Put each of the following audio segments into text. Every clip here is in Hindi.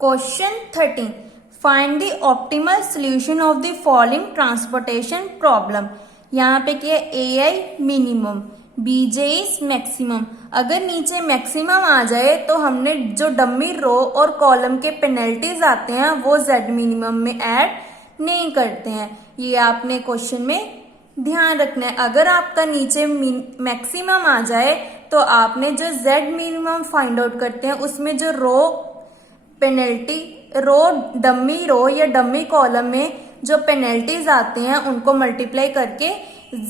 Question 13, find the optimal solution of the following transportation problem. यहाँ पे क्या है, A I minimum, B J is maximum. अगर नीचे मैक्सिमम आ जाए तो हमने जो डमी रो और कॉलम के पेनल्टीज आते हैं वो जेड मिनिमम में ऐड नहीं करते हैं। ये आपने क्वेश्चन में ध्यान रखना है। अगर आपका नीचे मैक्सिमम आ जाए तो आपने जो जेड मिनिमम फाइंड आउट करते हैं उसमें जो रो पेनल्टी, रो डमी रो या डमी कॉलम में जो पेनल्टीज आते हैं उनको मल्टीप्लाई करके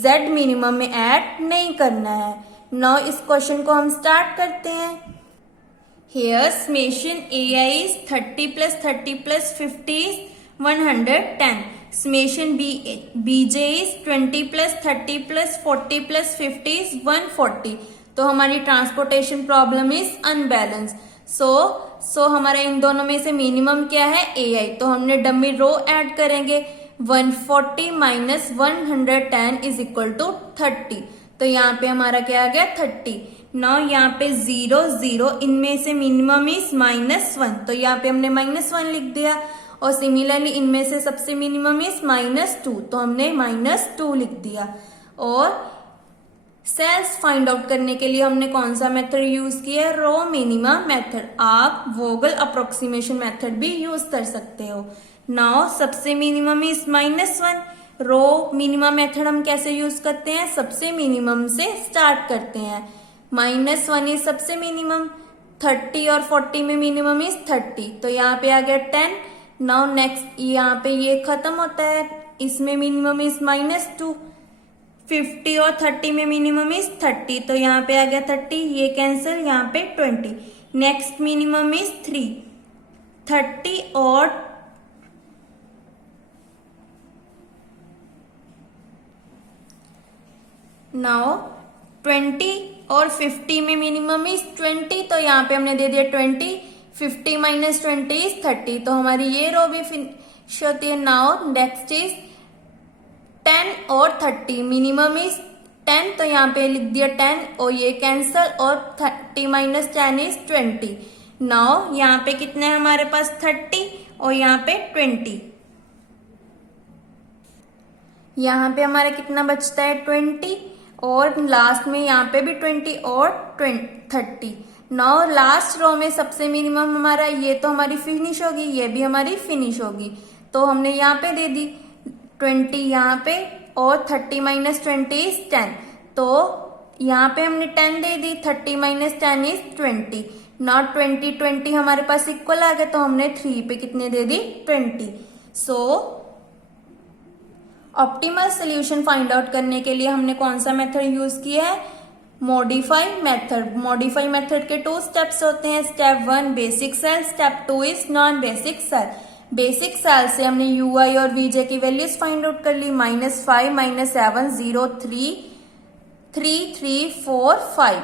जेड मिनिमम में ऐड नहीं करना है। नाउ इस क्वेश्चन को हम स्टार्ट करते हैं। Here summation AI is 30 plus 30 plus 50 is 110. Summation BJ is 20 plus 30 plus 40 plus 50 is 140. तो हमारी ट्रांसपोर्टेशन प्रॉब्लम इज अनबैलेंस। सो हमारा इन दोनों में से मिनिमम क्या है, AI। तो हमने डमी रो ऐड करेंगे। 140 माइनस 110 इज इक्वल टू 30। तो यहाँ पे हमारा क्या आ गया, 30। नाउ यहाँ पे 0 0, इनमें से मिनिमम इज -1, तो यहाँ पे हमने -1 लिख दिया। और सिमिलरली इनमें से सबसे मिनिमम इज -2, तो हमने -2 लिख दिया। और सेल्स फाइंड आउट करने के लिए हमने कौन सा मेथड यूज किया, रो मिनिमा मेथड। आप वोगल अप्रोक्सीमेशन मेथड भी यूज कर सकते हो। नाउ सबसे minimum is -1। Row minima method हम कैसे यूज करते हैं, सबसे मिनिमम से स्टार्ट करते हैं। -1 इज सबसे मिनिमम, 30 और 40 में मिनिमम इज 30, तो यहाँ पे आ गया 10। नाउ नेक्स्ट यहाँ पे ये खत्म होता है, इसमें मिनिमम इज -2। 50 और 30 में मिनिमम इज 30, तो यहाँ पे आ गया 30, ये कैंसिल, यहाँ पे 20। नेक्स्ट मिनिमम इज 3, 30 और नाउ 20 और 50 में मिनिमम इज 20, तो यहाँ पे हमने दे दिया 20। 50 माइनस 20 इज 30, तो हमारी ये रो भी फिनिश होती है। नाउ नेक्स्ट इज 10 और 30, मिनिमम इज 10, तो यहाँ पे लिख दिया 10 और ये कैंसल, और 30 माइनस 10 इज 20। नाउ यहाँ पे कितने हैं हमारे पास, 30 और यहाँ पे 20। यहाँ पे हमारा कितना बचता है, 20, और लास्ट में यहाँ पे भी 20 और 30। नाउ लास्ट रो में सबसे मिनिमम हमारा, ये तो हमारी फिनिश होगी, ये भी हमारी फिनिश होगी, तो हमने यहाँ पे दे दी 20 यहाँ पे, और 30 माइनस 20 इज 10, तो यहाँ पे हमने 10 दे दी। 30 माइनस 10 इज 20। नॉट 20 हमारे पास इक्वल आ गया, तो हमने 3 पे कितने दे दी, 20। सो ऑप्टिमल सोल्यूशन फाइंड आउट करने के लिए हमने कौन सा मेथड यूज किया है, मॉडिफाई मेथड। मॉडिफाई मेथड के 2 स्टेप्स होते हैं। Step 1 basic cell, step 2 is non basic cell. Basic cell से हमने UI और VJ की वैल्यूज फाइंड आउट कर ली। -5, -7, 0, 3, 3, 3, 4, 5।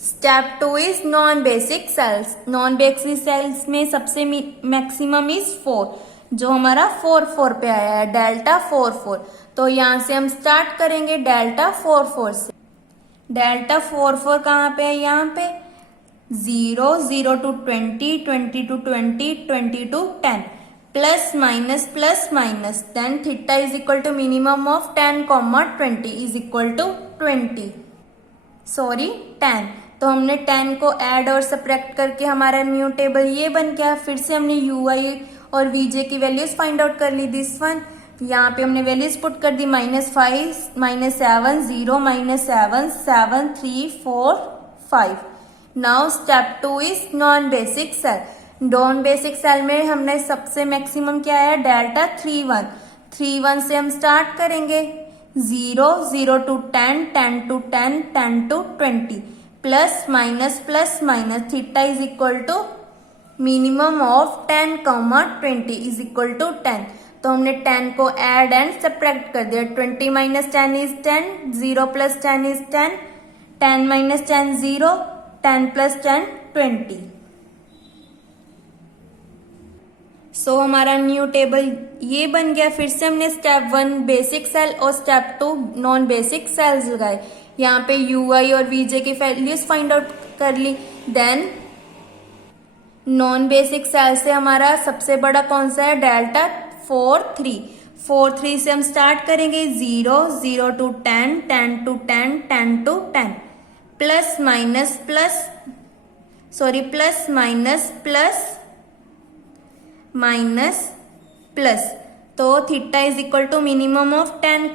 Step 2 is non basic cells. Non basic cells में सबसे मैक्सिमम इज 4, जो हमारा 4 4 पे आया है, डेल्टा 4 4। तो यहां से हम स्टार्ट करेंगे डेल्टा 4 4 से। डेल्टा 4 4 कहाँ पे है, यहाँ पे 0 0 to 20, 20 to 20, 20 to 10, plus minus, then theta is equal to minimum of 10, 20 is equal to 10। तो हमने 10 को ऐड और सब्ट्रैक्ट करके हमारा न्यू टेबल ये बन गया। फिर से हमने UI और VJ की वैल्यूज फाइंड आउट कर ली। दिस वन, यहाँ पे हमने वैल्यूज पुट कर दी, -5, -7, 0, -7, 7, 3, 4, 5। Now step 2 is non basic cell. Non basic cell में हमने सबसे मैक्सिमम क्या है, डेल्टा 3 1। 3 1 से हम स्टार्ट करेंगे। 0 0 to 10, 10 to 10, 10 to 20, plus minus, theta is equal to minimum of 10, 20 is equal to 10। तो हमने 10 को ऐड एंड सब्ट्रैक्ट कर दिया। 20 minus 10 is 10, 0 plus 10 is 10, 10 minus 10 0, 10 plus 10 20। सो हमारा न्यू टेबल ये बन गया। फिर से हमने स्टेप 1 बेसिक सेल और स्टेप 2 नॉन बेसिक सेल्स लगाए। यहाँ पे UI और VJ की वैल्यूज फाइंड आउट कर ली। देन नॉन बेसिक सेल से हमारा सबसे बड़ा कौन सा है, डेल्टा 4 3। 4 3 से हम स्टार्ट करेंगे, 0 0 to 10 10 to 10 10 to 10, plus minus plus plus minus plus minus plus, तो theta is equal to minimum of 10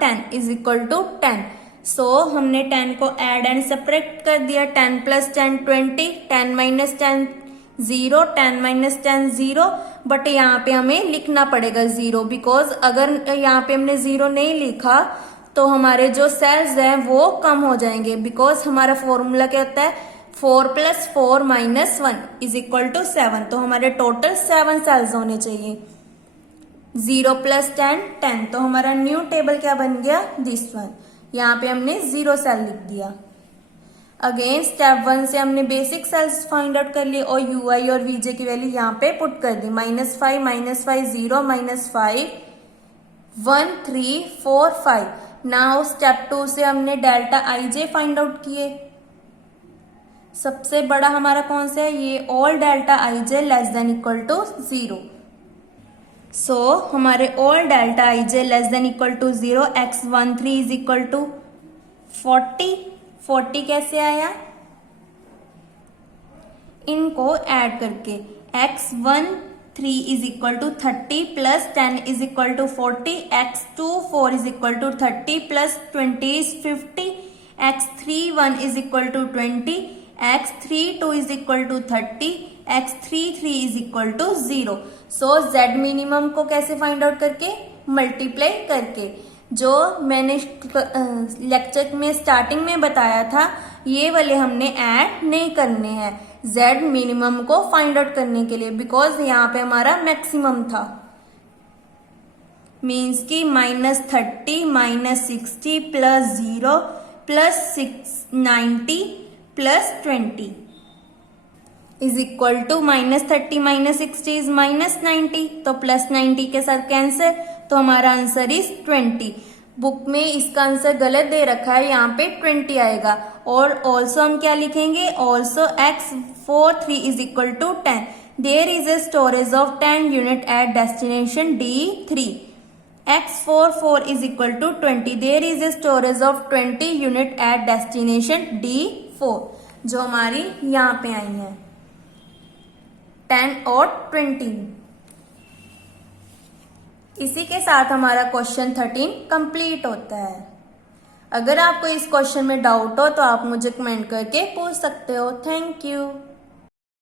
10 is equal to 10। So हमने 10 को ऐड एंड सेपरेट कर दिया, 10 प्लस 10 20, 10 माइनस 10 0, 10 माइनस 10 0, बट यहाँ पे हमें लिखना पड़ेगा 0, बिकॉज अगर यहाँ पे हमने 0 नहीं लिखा तो हमारे जो सेल्स हैं वो कम हो जाएंगे, बिकॉज हमारा फॉर्मूला क्या होता है, 4 plus 4 minus 1 is equal to 7, तो हमारे टोटल 7 सेल्स होने चाहिए। 0 प्लस 10 10, तो हमारा न्यू टेबल क्या बन गया, दिस वन। यहाँ पे हमने 0 सेल लिख दिया। अगेन स्टेप 1 से हमने बेसिक सेल्स फाइंड आउट कर लिए और ui और vj की वैल्यू यहाँ पे पुट कर दी, -5 0 -5 1 3 4 5। नाउ स्टेप 2 से हमने डेल्टा ij फाइंड आउट किए। सबसे बड़ा हमारा कौन सा है, ये all delta ij less than equal to 0। So हमारे all delta ij less than equal to 0, x13 is equal to 40। 40 कैसे आया, इनको ऐड करके, x13 is equal to 30 plus 10 is equal to 40, x24 is equal to 30 plus 20 is 50, x31 is equal to 20, x32 is equal to 30, x33 is equal to 0। So z minimum को कैसे फाइंड आउट करके, मल्टीप्लाई करके, जो मैंने लेक्चर में स्टार्टिंग में बताया था, ये वाले हमने ऐड नहीं करने हैं z मिनिमम को फाइंड आउट करने के लिए, बिकॉज यहाँ पे हमारा मैक्सिमम था। मीन्स की -30 -60 plus 0 plus 90 plus 20 is equal to -30 -60 is -90, तो प्लस 90 के साथ कैंसिल, तो हमारा आंसर इज 20। बुक में इसका आंसर गलत दे रखा है, यहाँ पे 20 आएगा। और ऑल्सो हम क्या लिखेंगे, also x43 is equal to 10, there is a storage of 10 unit at destination D3। x44 is equal to 20, there is a storage of 20 unit at destination D4, जो हमारी यहाँ पे आई है 10 और 20। इसी के साथ हमारा क्वेश्चन 13 कंप्लीट होता है। अगर आपको इस क्वेश्चन में डाउट हो तो आप मुझे कमेंट करके पूछ सकते हो। Thank you.